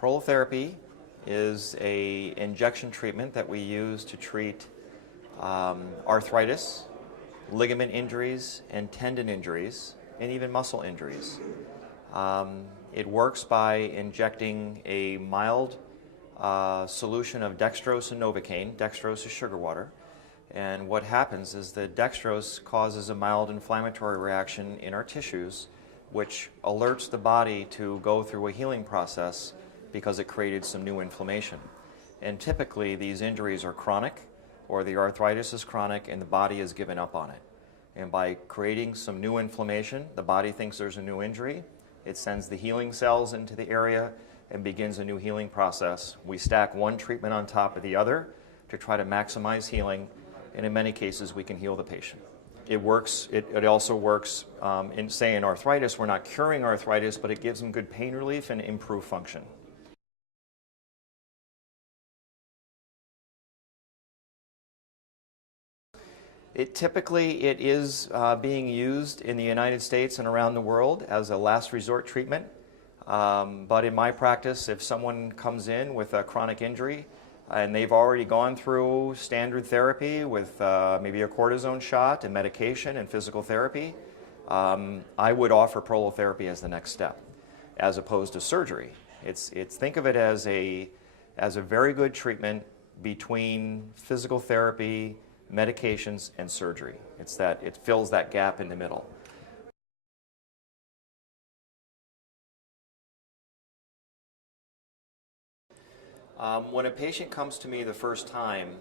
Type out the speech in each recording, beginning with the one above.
Prolotherapy is an injection treatment that we use to treat arthritis, ligament injuries, and tendon injuries, and even muscle injuries. It works by injecting a mild solution of dextrose and novocaine. Dextrose is sugar water. And what happens is that dextrose causes a mild inflammatory reaction in our tissues, which alerts the body to go through a healing process because it created some new inflammation. And typically these injuries are chronic, or the arthritis is chronic and the body has given up on it. And by creating some new inflammation, the body thinks there's a new injury. It sends the healing cells into the area and begins a new healing process. We stack one treatment on top of the other to try to maximize healing, and in many cases we can heal the patient. It works. It also works in arthritis. We're not curing arthritis, but it gives them good pain relief and improved function. Typically, it is being used in the United States and around the world as a last resort treatment. But in my practice, if someone comes in with a chronic injury and they've already gone through standard therapy with maybe a cortisone shot and medication and physical therapy, I would offer prolotherapy as the next step, as opposed to surgery. Think of it as a very good treatment between physical therapy, medications, and surgery. It fills that gap in the middle. When a patient comes to me the first time,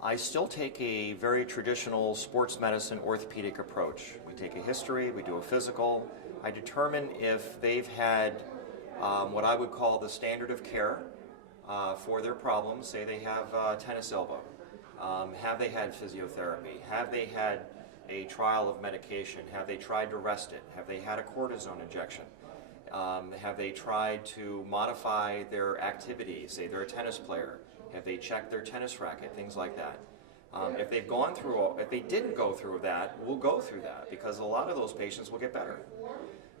I still take a very traditional sports medicine orthopedic approach. We take a history, we do a physical. I determine if they've had what I would call the standard of care for their problems. Say they have tennis elbow. Have they had physiotherapy? Have they had a trial of medication? Have they tried to rest it? Have they had a cortisone injection? Have they tried to modify their activities? Say they're a tennis player. Have they checked their tennis racket? Things like that. If they didn't go through that, we'll go through that because a lot of those patients will get better.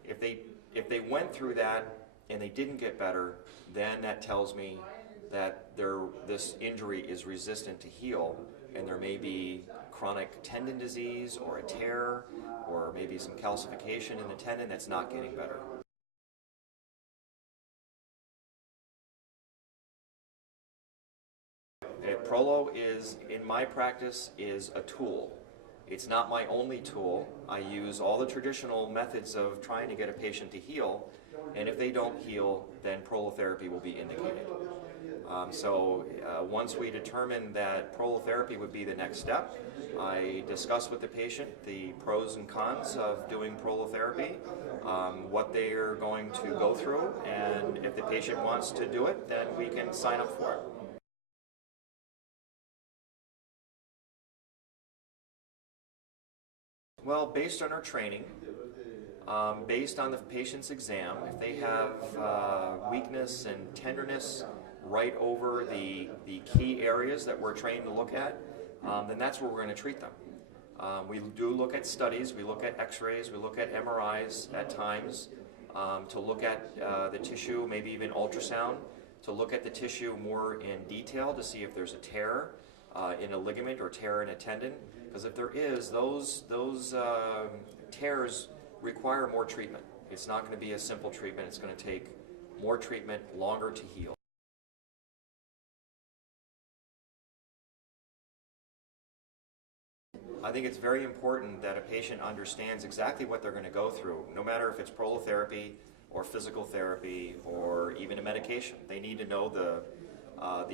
If they went through that and they didn't get better, then that tells me that this injury is resistant to heal, and there may be chronic tendon disease or a tear or maybe some calcification in the tendon that's not getting better. Prolo is, in my practice, is a tool. It's not my only tool. I use all the traditional methods of trying to get a patient to heal, and if they don't heal, then prolotherapy will be indicated. Once we determine that prolotherapy would be the next step, I discuss with the patient the pros and cons of doing prolotherapy, what they are going to go through, and if the patient wants to do it, then we can sign up for it. Well, based on our training, based on the patient's exam, if they have weakness and tenderness right over the key areas that we're trained to look at, then that's where we're going to treat them. We do look at studies, we look at x-rays, we look at MRIs at times to look at the tissue, maybe even ultrasound, to look at the tissue more in detail to see if there's a tear in a ligament or tear in a tendon. Because if there is, those tears require more treatment. It's not going to be a simple treatment. It's going to take more treatment, longer to heal. I think it's very important that a patient understands exactly what they're going to go through, no matter if it's prolotherapy or physical therapy or even a medication. They need to know the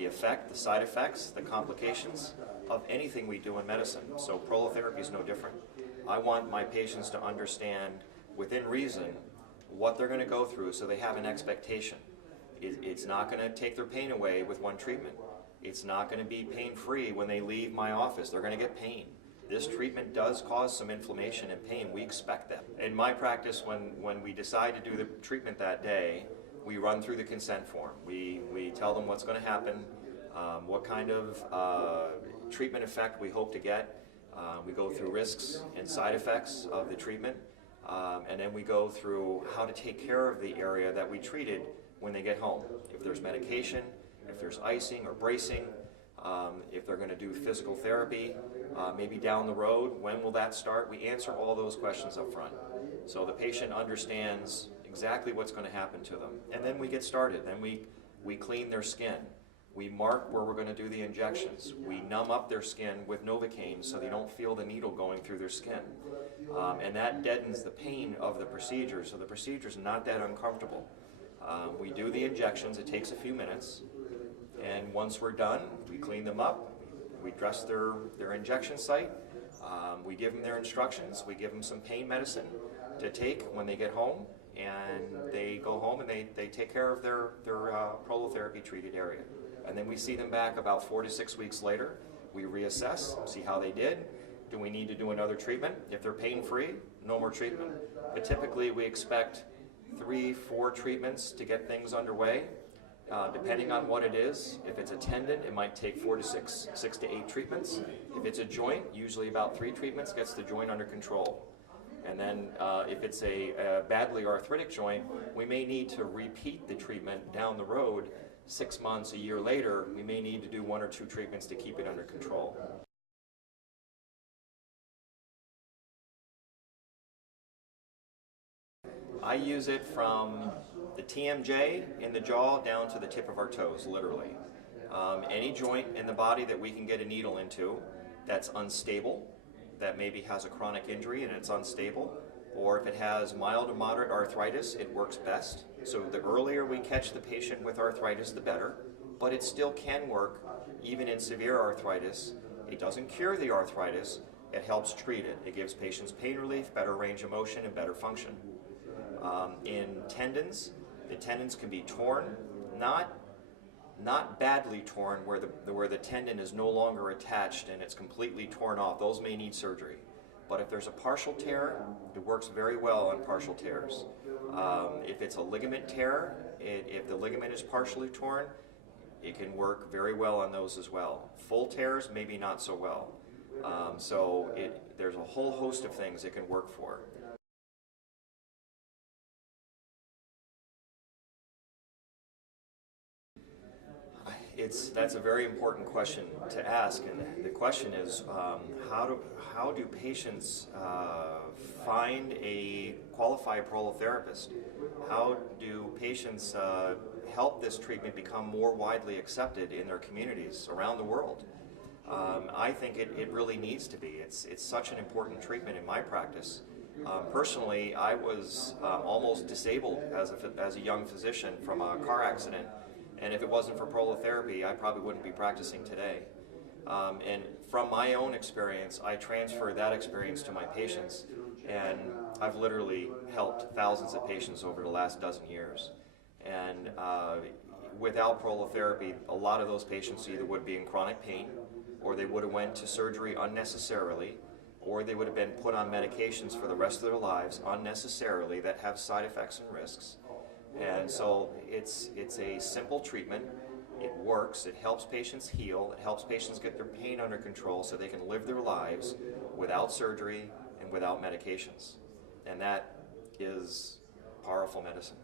effect, the side effects, the complications of anything we do in medicine. So prolotherapy is no different. I want my patients to understand, within reason, what they're going to go through so they have an expectation. It's not going to take their pain away with one treatment. It's not going to be pain-free when they leave my office. They're going to get pain. This treatment does cause some inflammation and pain. We expect that. In my practice, when we decide to do the treatment that day, we run through the consent form. We tell them what's going to happen, what kind of treatment effect we hope to get. We go through risks and side effects of the treatment, and then we go through how to take care of the area that we treated when they get home. If there's medication, if there's icing or bracing, if they're going to do physical therapy, maybe down the road, when will that start? We answer all those questions up front. So the patient understands exactly what's going to happen to them. And then we get started. Then we clean their skin. We mark where we're going to do the injections. We numb up their skin with Novocaine so they don't feel the needle going through their skin. And that deadens the pain of the procedure, so the procedure's not that uncomfortable. We do the injections. It takes a few minutes. And once we're done, we clean them up. We dress their injection site. We give them their instructions. We give them some pain medicine to take when they get home. And they go home and they take care of their prolotherapy treated area. And then we see them back about 4 to 6 weeks later. We reassess, see how they did. Do we need to do another treatment? If they're pain-free, no more treatment. But typically we expect 3-4 treatments to get things underway. Depending on what it is, if it's a tendon, it might take 4 to 6 to 8 treatments. If it's a joint, usually about 3 treatments gets the joint under control. And then if it's a badly arthritic joint, we may need to repeat the treatment down the road 6 months, a year later. We may need to do 1 or 2 treatments to keep it under control. I use it from the TMJ in the jaw down to the tip of our toes, literally. Any joint in the body that we can get a needle into that's unstable, that maybe has a chronic injury and it's unstable, or if it has mild to moderate arthritis, it works best. So the earlier we catch the patient with arthritis, the better, but it still can work even in severe arthritis. It doesn't cure the arthritis, it helps treat it. It gives patients pain relief, better range of motion, and better function. In tendons, the tendons can be torn, not badly torn where the tendon is no longer attached and it's completely torn off. Those may need surgery. But if there's a partial tear, it works very well on partial tears. If it's a ligament tear, if the ligament is partially torn, it can work very well on those as well. Full tears, maybe not so well. So there's a whole host of things it can work for. That's a very important question to ask, and the question is, how do patients find a qualified prolotherapist? How do patients help this treatment become more widely accepted in their communities around the world? I think it really needs to be. It's such an important treatment in my practice. Personally, I was almost disabled as a young physician from a car accident. And if it wasn't for prolotherapy, I probably wouldn't be practicing today. And from my own experience, I transfer that experience to my patients. And I've literally helped thousands of patients over the last dozen years. And without prolotherapy, a lot of those patients either would be in chronic pain, or they would have went to surgery unnecessarily, or they would have been put on medications for the rest of their lives unnecessarily that have side effects and risks. And so it's a simple treatment. It works. It helps patients heal. It helps patients get their pain under control so they can live their lives without surgery and without medications. And that is powerful medicine.